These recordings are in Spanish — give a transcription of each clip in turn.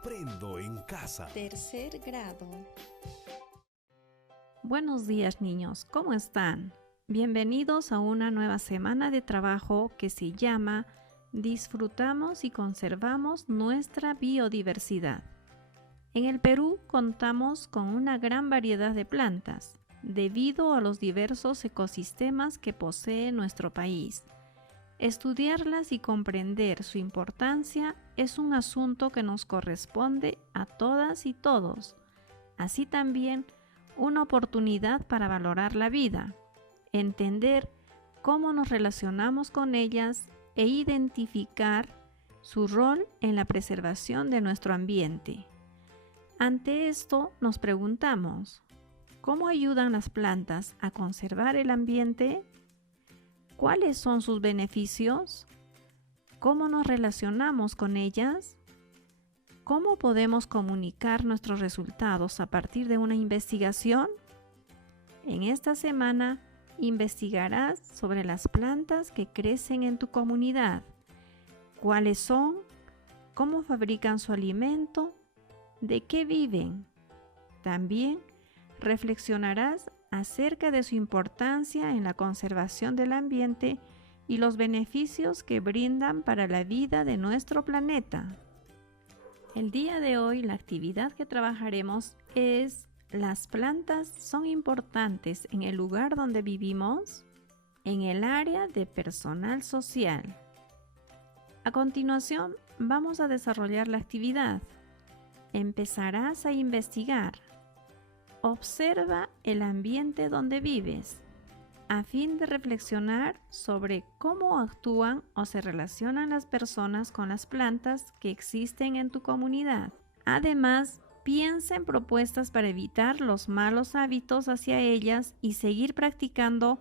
Aprendo en casa. Tercer grado. Buenos días, niños, ¿cómo están? Bienvenidos a una nueva semana de trabajo que se llama Disfrutamos y conservamos nuestra biodiversidad. En el Perú contamos con una gran variedad de plantas, debido a los diversos ecosistemas que posee nuestro país. Estudiarlas y comprender su importancia es un asunto que nos corresponde a todas y todos. Así también, una oportunidad para valorar la vida, entender cómo nos relacionamos con ellas e identificar su rol en la preservación de nuestro ambiente. Ante esto, nos preguntamos, ¿cómo ayudan las plantas a conservar el ambiente? ¿Cuáles son sus beneficios? ¿Cómo nos relacionamos con ellas? ¿Cómo podemos comunicar nuestros resultados a partir de una investigación? En esta semana investigarás sobre las plantas que crecen en tu comunidad. ¿Cuáles son? ¿Cómo fabrican su alimento? ¿De qué viven? También reflexionarás acerca de su importancia en la conservación del ambiente y los beneficios que brindan para la vida de nuestro planeta. El día de hoy la actividad que trabajaremos es ¿las plantas son importantes en el lugar donde vivimos? En el área de personal social. A continuación vamos a desarrollar la actividad. Empezarás a investigar. Observa el ambiente donde vives, a fin de reflexionar sobre cómo actúan o se relacionan las personas con las plantas que existen en tu comunidad. Además, piensa en propuestas para evitar los malos hábitos hacia ellas y seguir practicando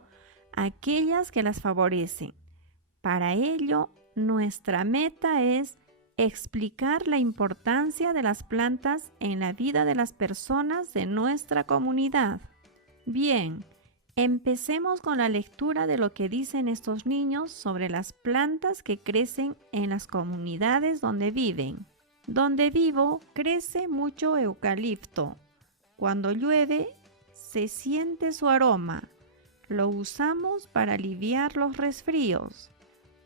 aquellas que las favorecen. Para ello, nuestra meta es explicar la importancia de las plantas en la vida de las personas de nuestra comunidad. Bien, empecemos con la lectura de lo que dicen estos niños sobre las plantas que crecen en las comunidades donde viven. Donde vivo crece mucho eucalipto. Cuando llueve, se siente su aroma. Lo usamos para aliviar los resfríos.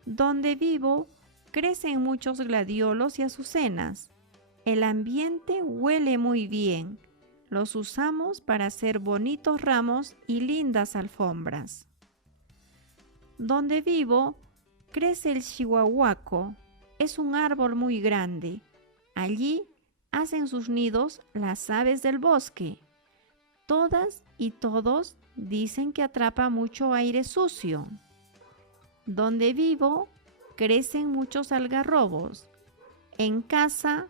Donde vivo, crecen muchos gladiolos y azucenas. El ambiente huele muy bien. Los usamos para hacer bonitos ramos y lindas alfombras. Donde vivo, crece el chihuahuaco. Es un árbol muy grande. Allí hacen sus nidos las aves del bosque. Todas y todos dicen que atrapa mucho aire sucio. Donde vivo, crecen muchos algarrobos. En casa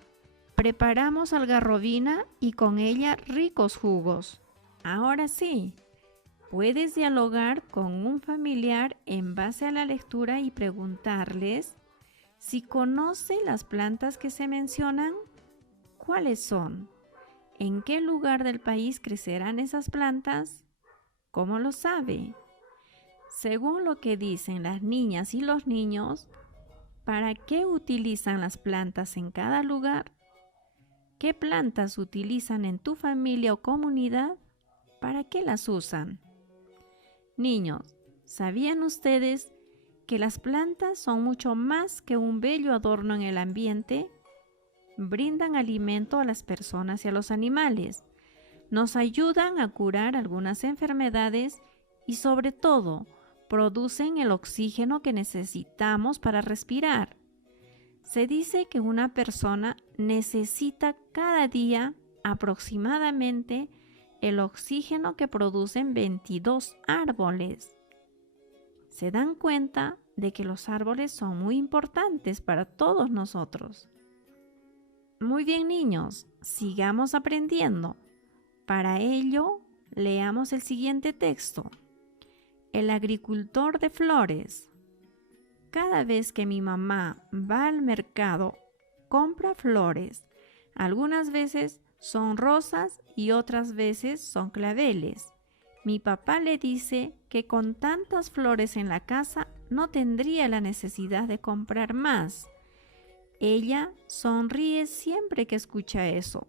preparamos algarrobina y con ella ricos jugos. Ahora sí, puedes dialogar con un familiar en base a la lectura y preguntarles si conoce las plantas que se mencionan. ¿Cuáles son? ¿En qué lugar del país crecerán esas plantas? ¿Cómo lo sabe? Según lo que dicen las niñas y los niños, ¿para qué utilizan las plantas en cada lugar? ¿Qué plantas utilizan en tu familia o comunidad? ¿Para qué las usan? Niños, ¿sabían ustedes que las plantas son mucho más que un bello adorno en el ambiente? Brindan alimento a las personas y a los animales. Nos ayudan a curar algunas enfermedades y sobre todo, producen el oxígeno que necesitamos para respirar. Se dice que una persona necesita cada día aproximadamente el oxígeno que producen 22 árboles. ¿Se dan cuenta de que los árboles son muy importantes para todos nosotros? Muy bien, niños, sigamos aprendiendo. Para ello, leamos el siguiente texto. El agricultor de flores. Cada vez que mi mamá va al mercado, compra flores. Algunas veces son rosas y otras veces son claveles. Mi papá le dice que con tantas flores en la casa no tendría la necesidad de comprar más. Ella sonríe siempre que escucha eso,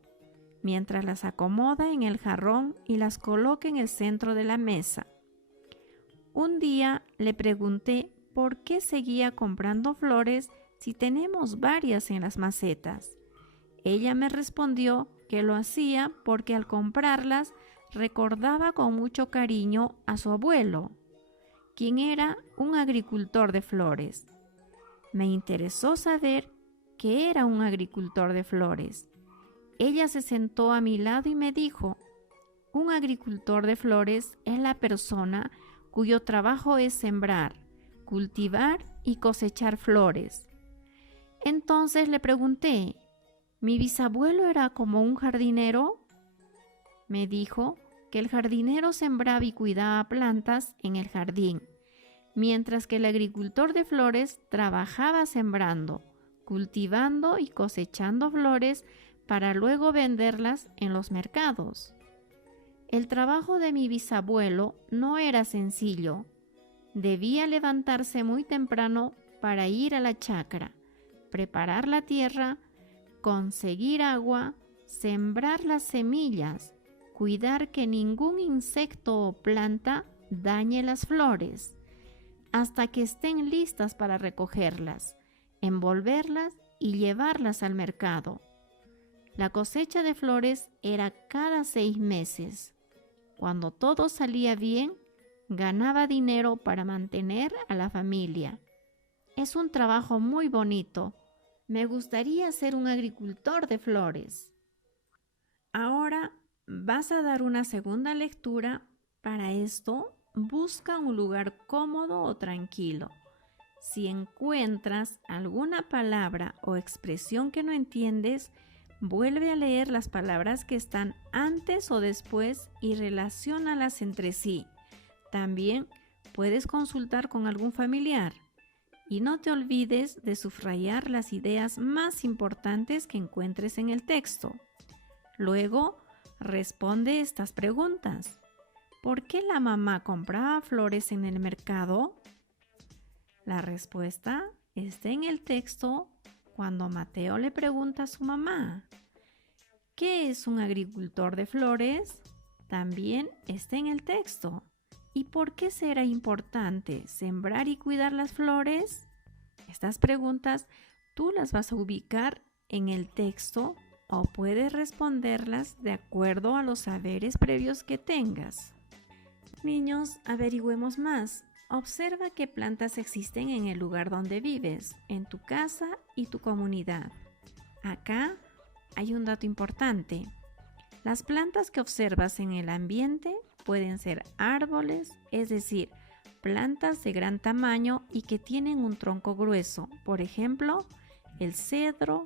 mientras las acomoda en el jarrón y las coloca en el centro de la mesa. Un día le pregunté por qué seguía comprando flores si tenemos varias en las macetas. Ella me respondió que lo hacía porque al comprarlas recordaba con mucho cariño a su abuelo, quien era un agricultor de flores. Me interesó saber que era un agricultor de flores. Ella se sentó a mi lado y me dijo: un agricultor de flores es la persona cuyo trabajo es sembrar, cultivar y cosechar flores. Entonces le pregunté: ¿mi bisabuelo era como un jardinero? Me dijo que el jardinero sembraba y cuidaba plantas en el jardín, mientras que el agricultor de flores trabajaba sembrando, cultivando y cosechando flores para luego venderlas en los mercados. El trabajo de mi bisabuelo no era sencillo. Debía levantarse muy temprano para ir a la chacra, preparar la tierra, conseguir agua, sembrar las semillas, cuidar que ningún insecto o planta dañe las flores, hasta que estén listas para recogerlas, envolverlas y llevarlas al mercado. La cosecha de flores era cada 6 meses. Cuando todo salía bien, ganaba dinero para mantener a la familia. Es un trabajo muy bonito. Me gustaría ser un agricultor de flores. Ahora vas a dar una segunda lectura. Para esto, busca un lugar cómodo o tranquilo. Si encuentras alguna palabra o expresión que no entiendes, vuelve a leer las palabras que están antes o después y relaciónalas entre sí. También puedes consultar con algún familiar. Y no te olvides de subrayar las ideas más importantes que encuentres en el texto. Luego, responde estas preguntas. ¿Por qué la mamá compraba flores en el mercado? La respuesta está en el texto cuando Mateo le pregunta a su mamá. ¿Qué es un agricultor de flores? También está en el texto. ¿Y por qué será importante sembrar y cuidar las flores? Estas preguntas tú las vas a ubicar en el texto o puedes responderlas de acuerdo a los saberes previos que tengas. Niños, averigüemos más. Observa qué plantas existen en el lugar donde vives, en tu casa y tu comunidad. Acá hay un dato importante. Las plantas que observas en el ambiente pueden ser árboles, es decir, plantas de gran tamaño y que tienen un tronco grueso. Por ejemplo, el cedro,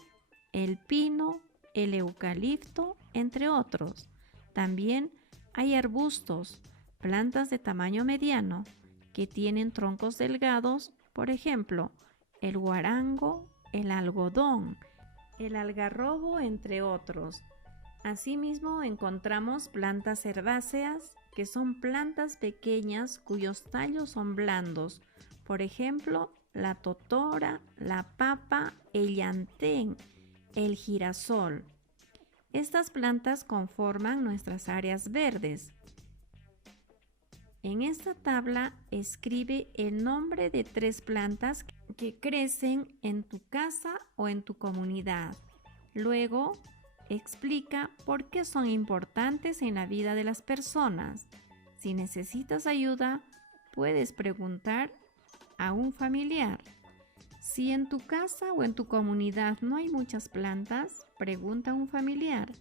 el pino, el eucalipto, entre otros. También hay arbustos, plantas de tamaño mediano, que tienen troncos delgados, por ejemplo, el guarango, el algodón, el algarrobo, entre otros. Asimismo, encontramos plantas herbáceas, que son plantas pequeñas cuyos tallos son blandos, por ejemplo, la totora, la papa, el llantén, el girasol. Estas plantas conforman nuestras áreas verdes. En esta tabla escribe el nombre de 3 plantas que crecen en tu casa o en tu comunidad. Luego, explica por qué son importantes en la vida de las personas. Si necesitas ayuda, puedes preguntar a un familiar. Si en tu casa o en tu comunidad no hay muchas plantas, pregunta a un familiar.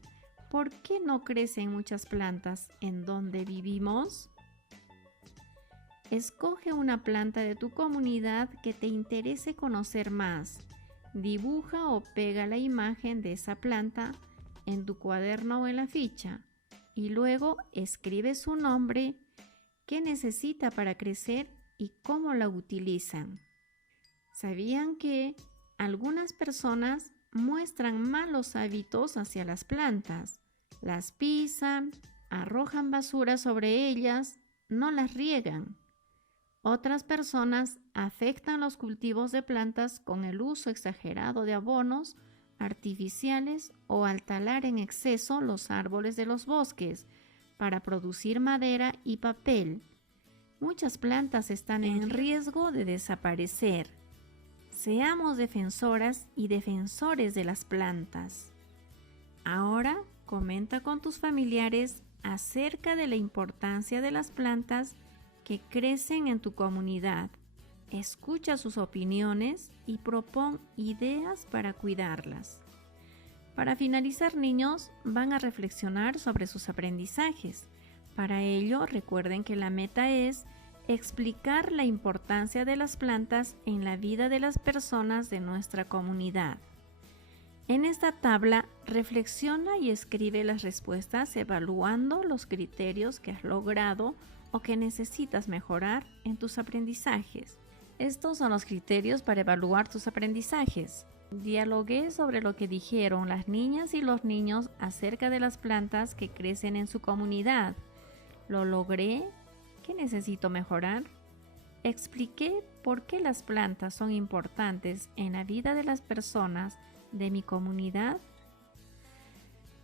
¿Por qué no crecen muchas plantas en donde vivimos? Escoge una planta de tu comunidad que te interese conocer más. Dibuja o pega la imagen de esa planta en tu cuaderno o en la ficha y luego escribe su nombre, qué necesita para crecer y cómo la utilizan. ¿Sabían que algunas personas muestran malos hábitos hacia las plantas? Las pisan, arrojan basura sobre ellas, no las riegan. Otras personas afectan los cultivos de plantas con el uso exagerado de abonos artificiales o al talar en exceso los árboles de los bosques para producir madera y papel. Muchas plantas están en riesgo de desaparecer. Seamos defensoras y defensores de las plantas. Ahora comenta con tus familiares acerca de la importancia de las plantas que crecen en tu comunidad. Escucha sus opiniones y propón ideas para cuidarlas. Para finalizar, niños, van a reflexionar sobre sus aprendizajes. Para ello, recuerden que la meta es explicar la importancia de las plantas en la vida de las personas de nuestra comunidad. En esta tabla, reflexiona y escribe las respuestas evaluando los criterios que has logrado o que necesitas mejorar en tus aprendizajes. Estos son los criterios para evaluar tus aprendizajes. Dialogué sobre lo que dijeron las niñas y los niños acerca de las plantas que crecen en su comunidad. ¿Lo logré? ¿Qué necesito mejorar? Expliqué por qué las plantas son importantes en la vida de las personas de mi comunidad.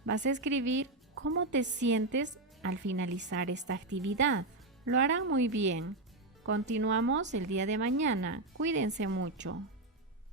Vas a escribir cómo te sientes al finalizar esta actividad. Lo harán muy bien. Continuamos el día de mañana. Cuídense mucho.